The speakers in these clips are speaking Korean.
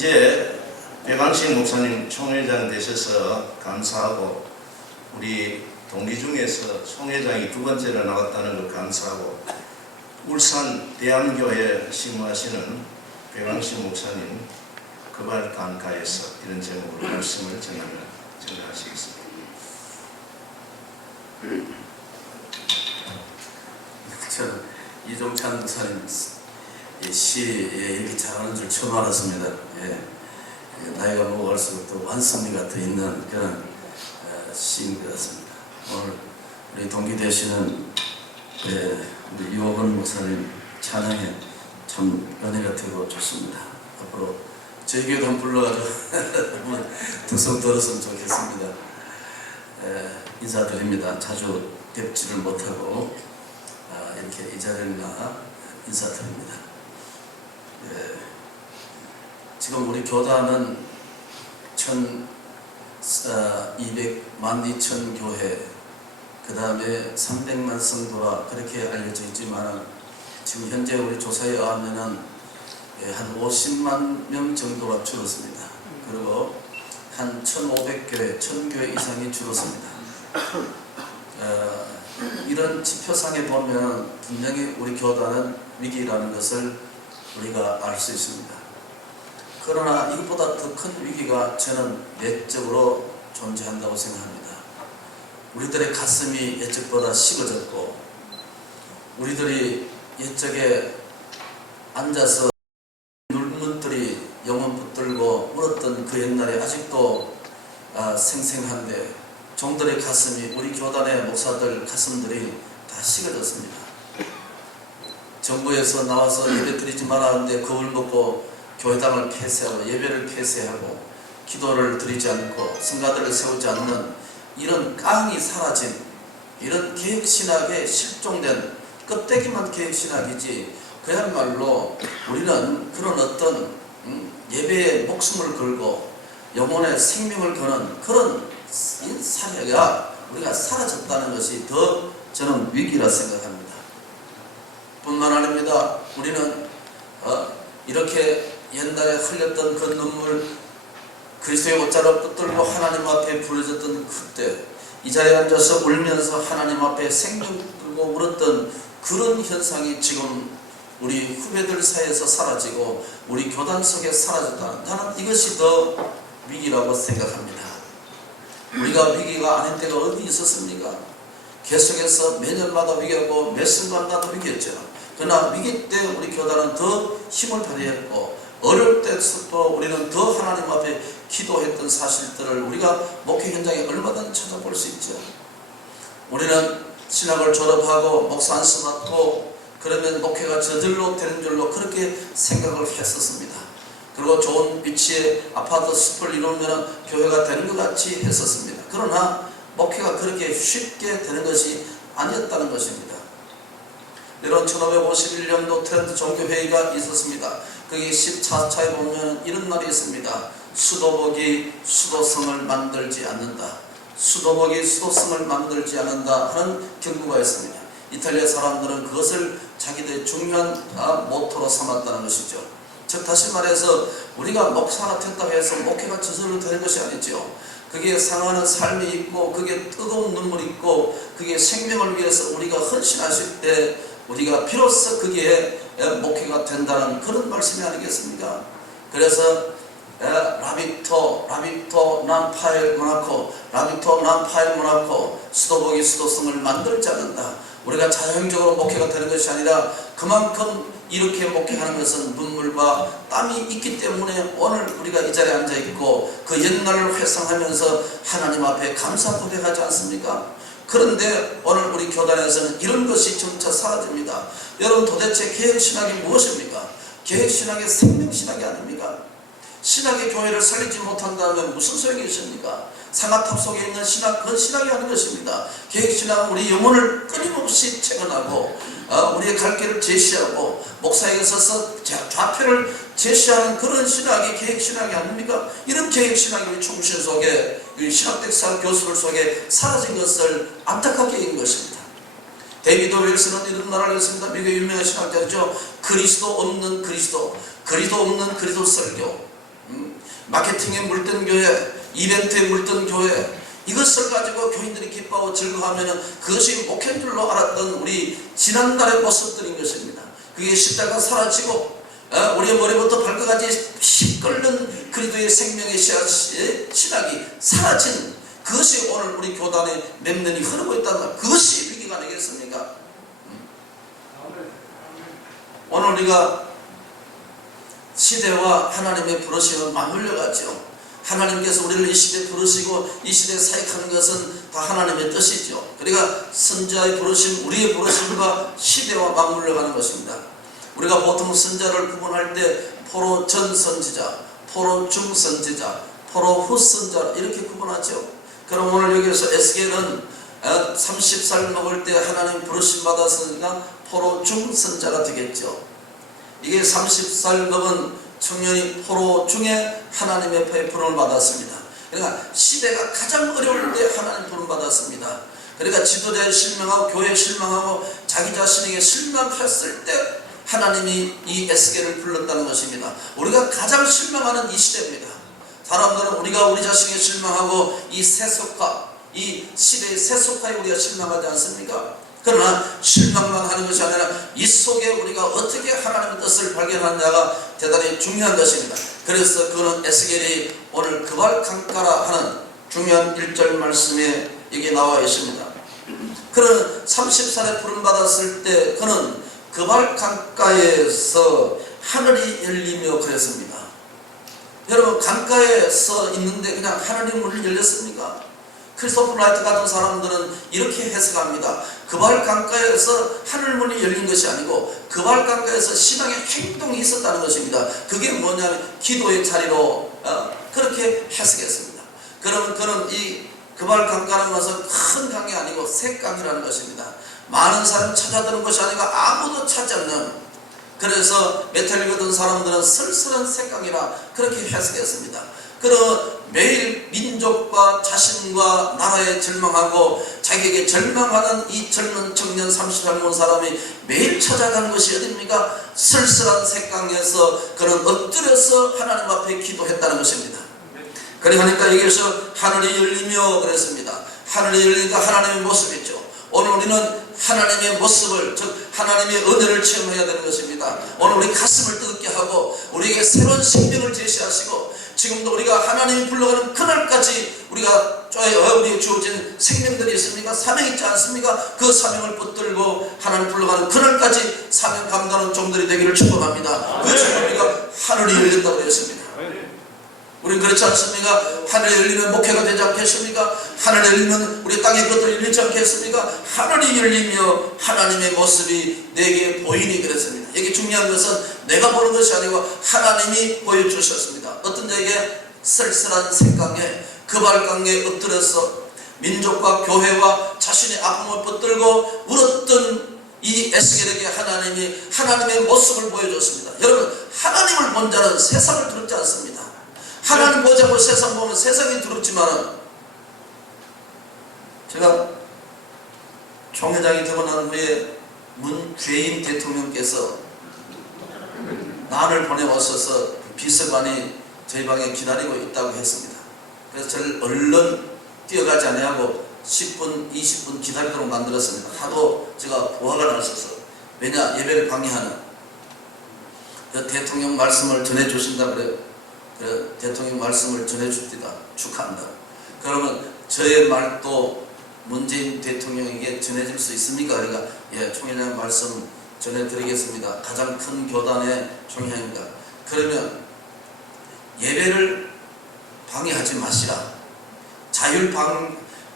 이제 배광식 목사님 총회장 되셔서 감사하고, 우리 동기 중에서 총회장이 두 번째로 나왔다는 것 감사하고, 울산 대암교회 심무하시는 배광식 목사님 그발 감가에서 이런 제목으로 말씀을 전하시겠습니다. 저는 이종찬 목사님 시 이렇게 잘하는 줄 처음 알았습니다. 나이가 먹을수록 또 완성미가 더 있는 그런 시인 것 같습니다. 오늘 우리 동기 되시는 우리 유호건 목사님 찬양에 참 은혜가 되고 좋습니다. 앞으로 저희 교회도 한번 불러가지고 한번 득성 들었으면 좋겠습니다. 인사드립니다. 자주 뵙지를 못하고 이렇게 이 자리에 나와 인사드립니다. 지금 우리 교단은 12,000 교회, 그 다음에 300만 성도라 그렇게 알려져 있지만, 지금 현재 우리 조사에 의하면 한 50만 명 정도가 줄었습니다. 그리고 한 1,500교회, 1,000교회 이상이 줄었습니다. 이런 지표상에 보면 분명히 우리 교단은 위기라는 것을 우리가 알 수 있습니다. 그러나 이것보다 더 큰 위기가 저는 내적으로 존재한다고 생각합니다. 우리들의 가슴이 옛적보다 식어졌고, 우리들이 옛적에 앉아서 눈물들이 영혼 붙들고 울었던 그 옛날에 아직도 생생한데, 종들의 가슴이, 우리 교단의 목사들 가슴들이 다 식어졌습니다. 정부에서 나와서 예배 드리지 말아 하는데 겁을 먹고 교회당을 폐쇄하고 예배를 폐쇄하고 기도를 드리지 않고 성가들을 세우지 않는 이런 깡이 사라진 이런 개혁신학에 실종된 껍데기만 개혁신학이지, 그야말로 우리는 그런 어떤 예배에 목숨을 걸고 영혼의 생명을 거는 그런 사회가 우리가 사라졌다는 것이 더 저는 위기라 생각합니다. 뿐만 아닙니다. 우리는 이렇게 옛날에 흘렸던 그 눈물, 그리스도의 옷자락 붙들고 하나님 앞에 부르짖던 그때, 이 자리에 앉아서 울면서 하나님 앞에 생명 들고 울었던 그런 현상이 지금 우리 후배들 사이에서 사라지고 우리 교단 속에 사라졌다. 나는 이것이 더 위기라고 생각합니다. 우리가 위기가 아닌 때가 어디 있었습니까? 계속해서 매년마다 위기였고 매 순간마다 위기였죠. 그러나 위기 때 우리 교단은 더 힘을 발휘했고, 어려울 때도 우리는 더 하나님 앞에 기도했던 사실들을 우리가 목회 현장에 얼마든지 찾아볼 수 있죠. 우리는 신학을 졸업하고 목사 안수 받고 그러면 목회가 저절로 되는 줄로 그렇게 생각을 했었습니다. 그리고 좋은 위치에 아파트 숲을 이루면 교회가 되는 것 같이 했었습니다. 그러나 목회가 그렇게 쉽게 되는 것이 아니었다는 것입니다. 여러분, 1551년도 트렌트 종교회의가 있었습니다. 거기 14차에 보면 이런 말이 있습니다. 수도복이 수도성을 만들지 않는다. 수도복이 수도성을 만들지 않는다 하는 경고가 있습니다. 이탈리아 사람들은 그것을 자기들의 중요한 모토로 삼았다는 것이죠. 즉 다시 말해서 우리가 목사가 됐다고 해서 목회가 저절로 되는 것이 아니죠. 그게 상하는 삶이 있고, 그게 뜨거운 눈물이 있고, 그게 생명을 위해서 우리가 헌신하실 때 우리가 비로소 그게 목회가 된다는 그런 말씀이 아니겠습니까? 그래서 라비토 난파일 모나코, 라비토 난파일 모나코, 수도복이 수도성을 만들지 않는다. 우리가 자연적으로 목회가 되는 것이 아니라 그만큼 이렇게 목회하는 것은 눈물과 땀이 있기 때문에 오늘 우리가 이 자리에 앉아있고 그 옛날을 회상하면서 하나님 앞에 감사 고백하지 않습니까? 그런데 오늘 우리 교단에서는 이런 것이 점차 사라집니다. 여러분, 도대체 개혁신학이 무엇입니까? 개혁신학이 생명신학이 아닙니까? 신학의 교회를 살리지 못한다면 무슨 소용이 있습니까? 상아탑 속에 있는 신학, 그건 신학이 아닌 것입니다. 개혁신학은 우리 영혼을 끊임없이 채권하고 우리의 갈 길을 제시하고 목사에게 서서 좌표를 제시하는 그런 신학이 개혁신학이 아닙니까? 이런 개혁신학이 우리 충신 속에, 신학대사 교수들 속에 사라진 것을 안타깝게 여긴 것입니다. 데이비드 윌슨은 이런 말을 했습니다. 미국의 유명한 신학자죠. 그리스도 없는 그리스도 설교. 마케팅에 물든 교회, 이벤트에 물든 교회, 이것을 가지고 교인들이 기뻐하고 즐거워하면 그것이 목회인 줄로 알았던 우리 지난날의 모습들인 것입니다. 그게 십자가 사라지고 우리의 머리부터 발끝까지 피 끓는 그리스도의 생명의 신학이 사라진 그것이 오늘 우리 교단에 맴면이 흐르고 있다는 말, 그것이 위기가 아니겠습니까? 오늘 우리가 시대와 하나님의 부르심은 맞물려가죠. 하나님께서 우리를 이 시대에 부르시고 이 시대에 사역하는 것은 다 하나님의 뜻이죠. 그러니까 선지자의 부르심, 우리의 부르심과 시대와 맞물려가는 것입니다. 우리가 보통 선지자를 구분할 때 포로 전 선지자, 포로 중 선지자, 포로 후 선지자 이렇게 구분하죠. 그럼 오늘 여기서 에스겔은 30살 먹을 때 하나님 부르심 받았으니까 포로 중 선지자가 되겠죠. 이게 30살 먹은 청년이 포로 중에 하나님의 부름을 받았습니다. 그러니까 시대가 가장 어려울 때 하나님 부름 받았습니다. 그러니까 지도자에 실망하고 교회에 실망하고 자기 자신에게 실망했을 때 하나님이 이 에스겔을 불렀다는 것입니다. 우리가 가장 실망하는 이 시대입니다. 사람들은 우리가 우리 자신에게 실망하고 이 세속화, 이 시대의 세속화에 우리가 실망하지 않습니까? 그러나 실망만 하는 것이 아니라 이 속에 우리가 어떻게 하나님의 뜻을 발견하느냐가 대단히 중요한 것입니다. 그래서 그는 에스겔이 오늘 그발 강가라 하는 중요한 1절 말씀에 여기 나와 있습니다. 그는 30살에 부름받았을 때 그는 그발 강가에서 하늘이 열리며 그랬습니다. 여러분, 강가에 서 있는데 그냥 하늘의 문이 열렸습니까? 크리스토퍼 라이트 같은 사람들은 이렇게 해석합니다. 그발 강가에서 하늘문이 열린 것이 아니고 그발 강가에서 신앙의 행동이 있었다는 것입니다. 그게 뭐냐면 기도의 자리로 그렇게 해석했습니다. 그러면 그는 이 그발 강가라는 것은 큰 강이 아니고 새강이라는 것입니다. 많은 사람이 찾아드는 것이 아니고 아무도 찾지 않는, 그래서 메탈 읽었던 사람들은 쓸쓸한 새강이라 그렇게 해석했습니다. 그런 매일 민족과 자신과 나라에 절망하고 자기에게 절망하는 이 젊은 청년 30살 먹은 사람이 매일 찾아가는 것이 어디입니까? 쓸쓸한 색강에서 그는 엎드려서 하나님 앞에 기도했다는 것입니다. 그러니까 여기서 하늘이 열리며 그랬습니다. 하늘이 열리니까 하나님의 모습이죠. 오늘 우리는 하나님의 모습을, 즉 하나님의 은혜를 체험해야 되는 것입니다. 오늘 우리 가슴을 뜨겁게 하고 우리에게 새로운 생명을 제시하시고 지금도 우리가 하나님이 불러가는 그날까지 우리가 우리에게 주어진 생명들이 있습니까? 사명이 있지 않습니까? 그 사명을 붙들고 하나님 불러가는 그날까지 사명 감당하는 종들이 되기를 축복합니다. 그래서 우리가 하늘이 열린다고 그랬습니다. 우리는 그렇지 않습니까? 하늘이 열리면 목회가 되지 않겠습니까? 하늘이 열리면 우리 땅의 것들이 열리지 않겠습니까? 하늘이 열리며 하나님의 모습이 내게 보이니 그랬습니다. 여기 중요한 것은 내가 보는 것이 아니고 하나님이 보여주셨습니다. 어떤 자에게 쓸쓸한 색강에 그발강에 엎드려서 민족과 교회와 자신의 아픔을 붙들고 울었던 이 에스겔에게 하나님이 하나님의 모습을 보여줬습니다. 여러분, 하나님을 본 자는 세상을 두렵지 않습니다. 하나님 보자고 세상 보면 세상이 두렵지만, 제가 총회장이 되고 난 후에 문죄인 대통령께서 난을 보내왔어서 비서관이 저희 방에 기다리고 있다고 했습니다. 그래서 저를 얼른 뛰어가지 아니하고 10분, 20분 기다리도록 만들었습니다. 하도 제가 화가 났어서. 왜냐? 예배를 방해하는. 대통령 말씀을 전해주신다 그래요. 대통령 말씀을 전해줍니다. 축하한다. 그러면 저의 말도 문재인 대통령에게 전해질 수 있습니까? 그러니까 예, 총회장 말씀 전해드리겠습니다. 가장 큰 교단의 총회장입니다. 그러면 예배를 방해하지 마시라.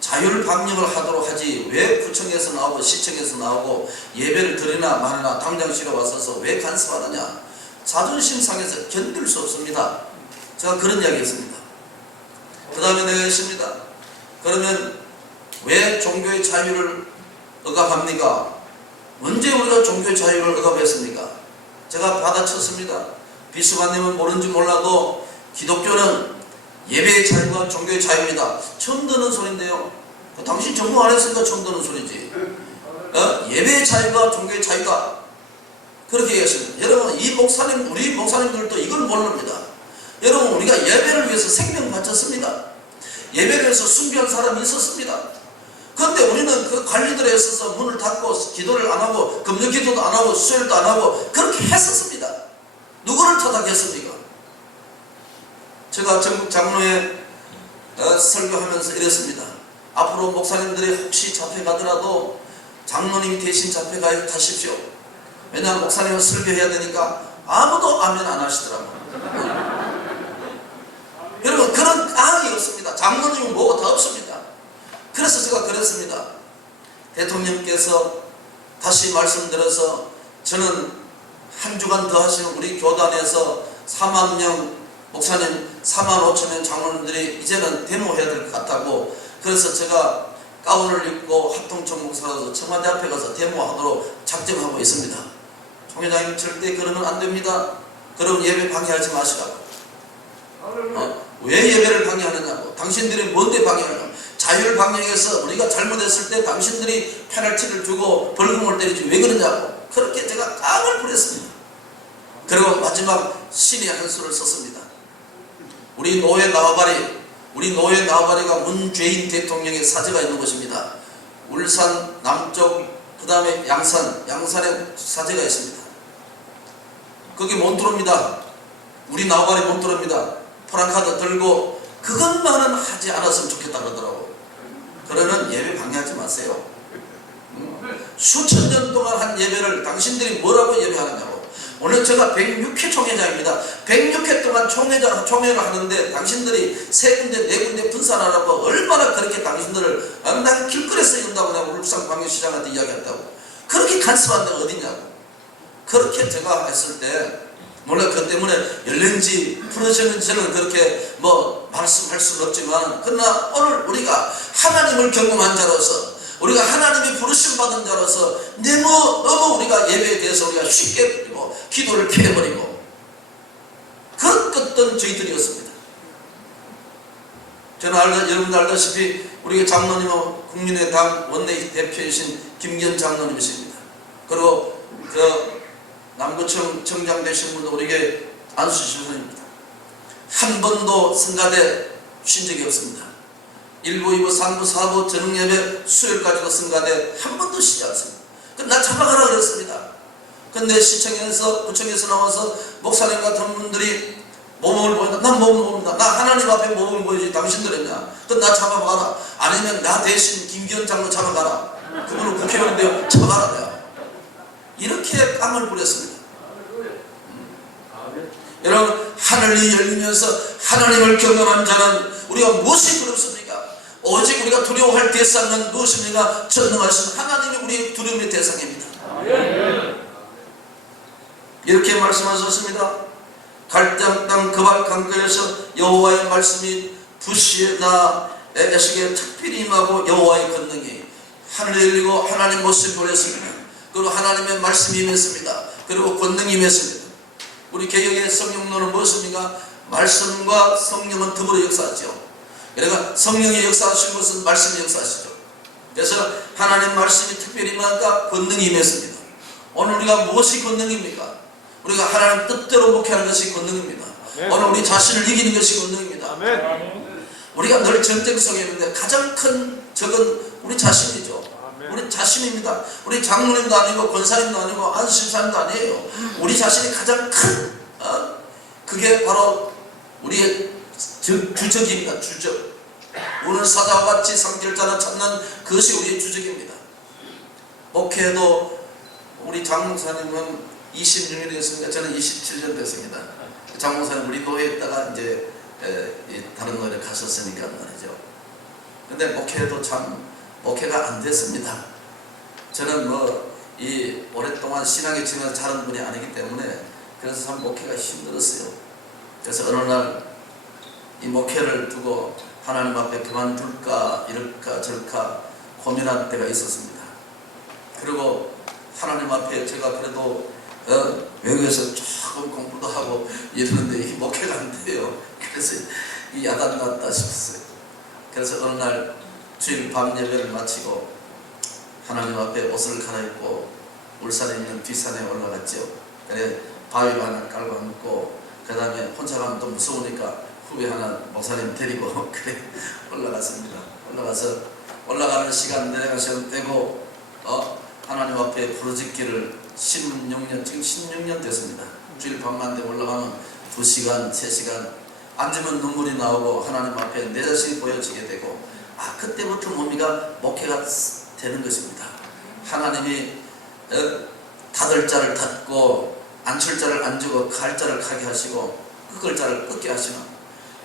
자율방역을 하도록 하지 왜 구청에서 나오고 시청에서 나오고 예배를 드리나 마나 당장실에 와서서 왜 간섭하느냐. 자존심 상해서 견딜 수 없습니다. 제가 그런 이야기 했습니다. 그 다음에 내가 했습니다. 그러면 왜 종교의 자유를 억압합니까? 언제 우리가 종교의 자유를 억압했습니까? 제가 받아쳤습니다. 비서관님은 모르는지 몰라도 기독교는 예배의 자유가 종교의 자유입니다. 처음 듣는 소리인데요. 당신 정부 안 했으니까 처음 듣는 소리지. 예배의 자유가 종교의 자유다. 그렇게 얘기했습니다. 여러분, 이 목사님, 우리 목사님들도 이걸 모릅니다. 여러분, 우리가 예배를 위해서 생명 바쳤습니다. 예배를 위해서 순교한 사람이 있었습니다. 그런데 우리는 그 관리들에 있어서 문을 닫고 기도를 안 하고 금요 기도도 안 하고 수요일도 안 하고 그렇게 했었습니다. 누구를 탓하겠습니까? 제가 전국 장로회 설교하면서 이랬습니다. 앞으로 목사님들이 혹시 잡혀가더라도 장로님이 대신 잡혀가십시오. 왜냐하면 목사님은 설교해야 되니까 아무도 아멘 안 하시더라고요. 여러분, 그런 깡이 없습니다. 장로님은 뭐가 더 없습니다. 그래서 제가 그랬습니다. 대통령께서 다시 말씀드려서 저는 한 주간 더 하시는 우리 교단에서 4만 명 목사님 4만 5천 명 장로님들이 이제는 데모해야 될 것 같다고, 그래서 제가 가운을 입고 합동청 목사로서 청와대 앞에 가서 데모하도록 작정하고 있습니다. 총회장님, 절대 그러면 안 됩니다. 그럼 예배 방해하지 마시라고. 왜 예배를 방해하느냐고. 당신들이 뭔데 방해하느냐고. 자유를 방해해서 우리가 잘못했을 때 당신들이 페널티를 주고 벌금을 때리지 왜 그러냐고. 그렇게 제가 깡을 부렸습니다. 그리고 마지막 신의 한 수를 썼습니다. 우리 노예 나와바리가 문재인 대통령의 사제가 있는 곳입니다. 울산 남쪽, 그 다음에 양산에 사제가 있습니다. 거기 못 들어옵니다. 우리 나와바리 못 들어옵니다. 프랑카드 들고 그것만은 하지 않았으면 좋겠다 그러더라고. 그러면 예배 방해하지 마세요. 수천 년 동안 한 예배를 당신들이 뭐라고 예배하느냐고. 오늘 제가 106회 총회장입니다. 106회 동안 총회를 하는데 당신들이 3군데 4군데 분산하라고 얼마나 그렇게 당신들을 난 길거리에서 이런다고 내가 울산광역시장한테 이야기했다고. 그렇게 간섭한 데가 어디냐고. 그렇게 제가 했을 때 물론 그 때문에 열린지 풀어지는지 저는 그렇게 말씀할 수는 없지만, 그러나 오늘 우리가 하나님을 경험한 자로서, 우리가 하나님의 부르심 받은 자로서 너무 우리가 예배에 대해서 우리가 쉽게 버리고 기도를 피해버리고 그랬던 저희들이었습니다. 저는 여러분들 알다시피 우리 장로님은 국민의당 원내 대표이신 김기현 장로님이십니다. 그리고 남구청 청장 되신 분도 우리에게 안수신 분입니다. 한 번도 성가대 쉰 적이 없습니다. 1부, 2부, 3부, 4부 저녁예배 수요일까지도 성가대 한 번도 쉬지 않습니다. 나 잡아가라 그랬습니다. 근데 시청에서 구청에서 나와서 목사님 같은 분들이 모범을 보인다. 난 모범을 보입니다. 나 하나님 앞에 모범을 보여주지 당신들 했냐. 그럼 나 잡아가라. 아니면 나 대신 김기현 장로 잡아가라. 그분은 국회의원인데요. 잡아가라 내가. 이렇게 깡을 부렸습니다. 여러분, 하늘이 열리면서 하나님을 경험한 자는 우리가 무엇이 두렵습니까? 오직 우리가 두려워할 대상은 무엇입니까? 전능하신 하나님이 우리의 두려움의 대상입니다. 이렇게 말씀하셨습니다. 갈대한 땅 그발 강가에서 여호와의 말씀이 부시에다 에식에 특별히 임하고 여호와의 권능이 하늘을 열리고 하나님 모습을 보냈습니다. 그리고 하나님의 말씀이 임했습니다. 그리고 권능이 임했습니다. 우리 개혁의 성령론은 무엇입니까? 말씀과 성령은 더불어 역사하죠. 그러니까 성령이 역사하신 것은 말씀이 역사하시죠. 그래서 하나님 말씀이 특별히 임하니까 권능이 임했습니다. 오늘 우리가 무엇이 권능입니까? 우리가 하나님 뜻대로 목회하는 것이 권능입니다. 오늘 우리 자신을 이기는 것이 권능입니다. 우리가 늘 전쟁 속에 있는데 가장 큰 적은 우리 자신이죠. 우리 자신입니다. 우리 장로님도 아니고 권사님도 아니고 안수심사님도 아니에요. 우리 자신이 가장 큰 그게 바로 우리의 주적입니다. 주적. 오늘 사자와 같이 상결자를 찾는 그것이 우리의 주적입니다. 목회도 우리 장목사님은 26년 됐습니다. 저는 27년 됐습니다. 장목사님 우리 노예에 있다가 이제 다른 노예를 가셨으니까 말이죠. 근데 목회도 참 목회가 안 됐습니다. 저는 오랫동안 신앙에 지내서 자란 분이 아니기 때문에 그래서 참 목회가 힘들었어요. 그래서 어느 날 이 목회를 두고 하나님 앞에 그만둘까 이럴까 저럴까 고민할 때가 있었습니다. 그리고 하나님 앞에 제가 그래도 외국에서 조금 공부도 하고 이러는데 이 목회가 안 돼요. 그래서 이 야단 났다 싶었어요. 그래서 어느 날 주일 밤 예배를 마치고 하나님 앞에 옷을 갈아입고 울산에 있는 뒷산에 올라갔죠. 그래 바위 하나 깔고 앉고 그 다음에 혼자 가면 또 무서우니까 후배 하나 목사님 데리고 그래 올라갔습니다. 올라가는 시간 내려가시면 되고 하나님 앞에 부르짖기를 16년, 지금 16년 됐습니다. 주일 밤만 되면 올라가면 2시간, 3시간 앉으면 눈물이 나오고 하나님 앞에 내 자신이 보여지게 되고 그때부터 몸이가 목회가 되는 것입니다. 하나님이 닫을 자를 닫고 앉힐 자를 앉고 갈 자를 가게 하시고 꺾을 자를 꺾게 하시는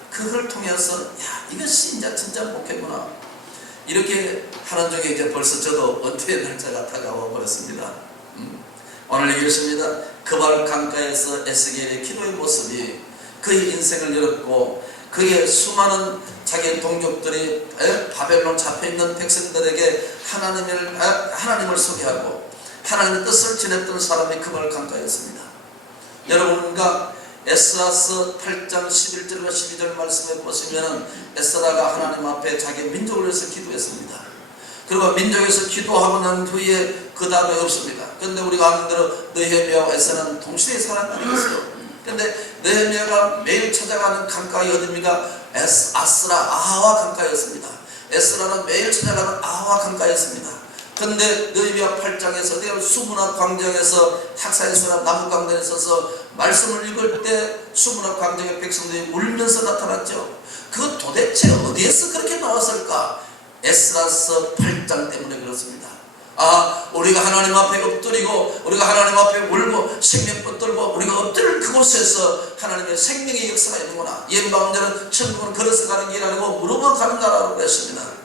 그걸 통해서 이것이 이제 진짜 목회구나 이렇게 하는 중에 이제 벌써 저도 은퇴의 날짜가 다가와 버렸습니다. 오늘 얘기했습니다. 그발 강가에서 에스겔의 기도의 모습이 그의 인생을 열었고 그의 수많은 자기 동족들이 바벨론 잡혀있는 백성들에게 하나님을 소개하고 하나님의 뜻을 전했던 사람이 그발 강가였습니다. 여러분과 에스라서 8장 11절과 12절 말씀에 보시면 에스라가 하나님 앞에 자기 민족을 위해서 기도했습니다. 그리고 민족에서 기도하고 난 후에 그 다음에 없습니다. 그런데 우리가 아는 대로 느헤미야와 에스라는 동시대의 사람 아니겠어요? 그런데 느헤미야가 매일 찾아가는 강가가 어디입니까? 아하와 강가였습니다. 에스라는 매일 찾아가는 아하와 강가였습니다. 그런데 느헤미야 8장에서 내가 수문학 광장에서 학사에서나 나무강단에 서서 말씀을 읽을 때 수문학 광장의 백성들이 울면서 나타났죠. 그거 도대체 어디에서 그렇게 나왔을까? 에스라서 8장 때문에 그렇습니다. 우리가 하나님 앞에 엎드리고 우리가 하나님 앞에 울고 생명 붙들고 우리가 엎드릴 그곳에서 하나님의 생명의 역사가 있는구나. 옛마음대로 천국은 걸어서 가는 길 아니고 무릎으로 가는 나라라고 그랬습니다.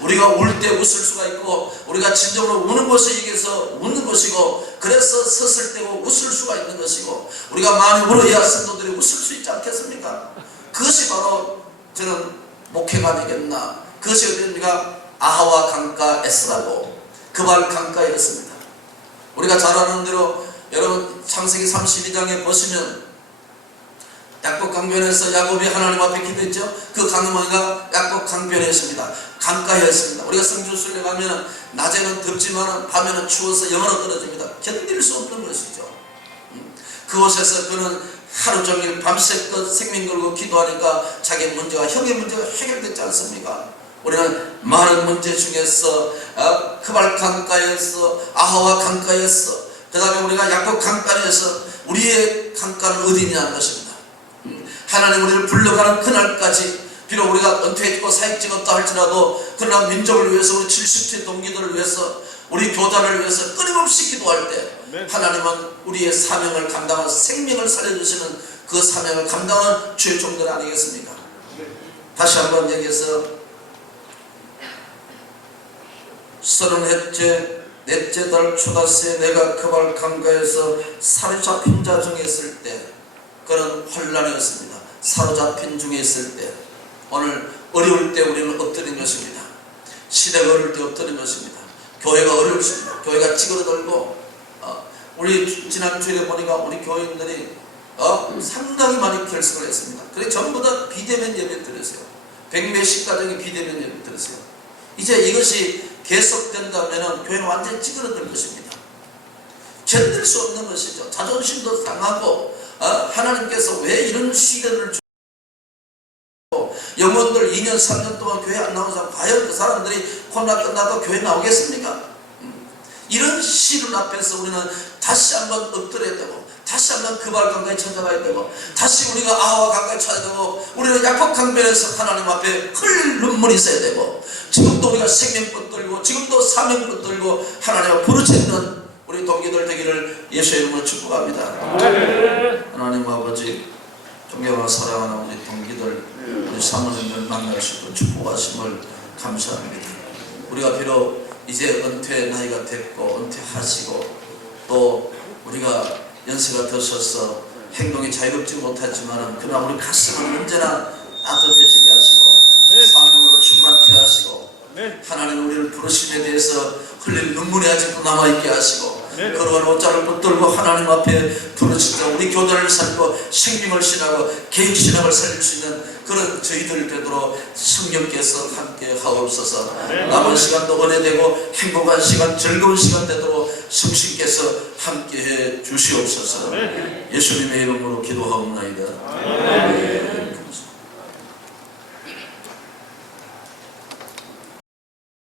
우리가 울 때 웃을 수가 있고 우리가 진정으로 우는 것이 이겨서 웃는 것이고 그래서 섰을 때고 웃을 수가 있는 것이고 우리가 많이 울어야 성도들이 웃을 수 있지 않겠습니까? 그것이 바로 저는 목회가 아니겠나. 그것이 어디입니까? 아하와 강가 에스라고 그발 강가였습니다. 우리가 잘 아는 대로 여러분 창세기 32장에 보시면 야곱 강변에서 야곱이 하나님 앞에 기도했죠. 그 강어머니가 야곱 강변이었습니다. 강가였습니다. 우리가 성주순례 가면 낮에는 덥지만 밤에는 추워서 영하로 떨어집니다. 견딜 수 없는 것이죠. 그곳에서 그는 하루 종일 밤새껏 생명 걸고 기도하니까 자기 문제가 형의 문제가 해결되지 않습니까? 우리는 많은 문제 중에서 그발 강가에서 아하와 강가에서 그 다음에 우리가 야곱 강가에서 우리의 강가는 어디냐는 것입니다. 하나님 우리를 불러가는 그날까지 비록 우리가 은퇴했고 사역 찍었다 할지라도 그러나 민족을 위해서 우리 70세 동기들을 위해서 우리 교단을 위해서 끊임없이 기도할 때 하나님은 우리의 사명을 감당한 생명을 살려주시는 그 사명을 감당한 주의 종들 아니겠습니까? 다시 한번 얘기해서 30째 넷째 달 초다새에 내가 그발 강가에서 사로잡힌 자 중에 있을 때 그는 혼란이었습니다. 사로잡힌 중에 있을 때 오늘 어려울 때 우리는 엎드린 것입니다. 시대가 어려울 때 엎드린 것입니다. 교회가 어렵습니다. 교회가 찌그러들고 우리 지난 주일에 보니까 우리 교인들이 상당히 많이 결석을 했습니다. 그래 전부 다 비대면 예배 드렸어요. 100몇십 가정이 비대면 예배 드렸어요. 이제 이것이 계속된다면 교회는 완전히 찌그러들 것입니다. 견딜 수 없는 것이죠. 자존심도 상하고 하나님께서 왜 이런 시련을 주고 영혼들 2년 3년 동안 교회 안 나온 사람 과연 그 사람들이 코로나 끝나도 교회 나오겠습니까? 이런 시련 앞에서 우리는 다시 한번 엎드려야 되고 다시 한번 그발 강가에 찾아가야 되고 다시 우리가 아하와 강가에 찾아야 되고 우리는 야곱 강변에서 하나님 앞에 흘릴 눈물이 있어야 되고 지금도 우리가 생명 붙들고 지금도 사명 붙들고 하나님 앞에 부르짖는 우리 동기들 되기를 예수의 이름으로 축복합니다. 하나님 아버지 존경하고 사랑하는 우리 동기들 우리 사모님들 만날 수 있고 축복하심을 감사합니다. 우리가 비록 이제 은퇴 나이가 됐고 은퇴하시고 또 우리가 연세가 드셔서 행동이 자유롭지 못하지만 그러나 우리 가슴은 언제나 따뜻해지게 하시고 사명으로 충만케 하시고 하나님 우리를 부르심에 대해서 흘릴 눈물이 아직도 남아있게 하시고 그러한 옷자를 붙들고 하나님 앞에 부르짖자 우리 교단을 살고 생명을 신하고 개인 신앙을 살릴 수 있는 그런 저희들 되도록 성령께서 함께 하옵소서. 남은 시간도 은혜되고 행복한 시간 즐거운 시간 되도록 성신께서 함께해 주시옵소서. 예수님의 이름으로 기도하옵나이다.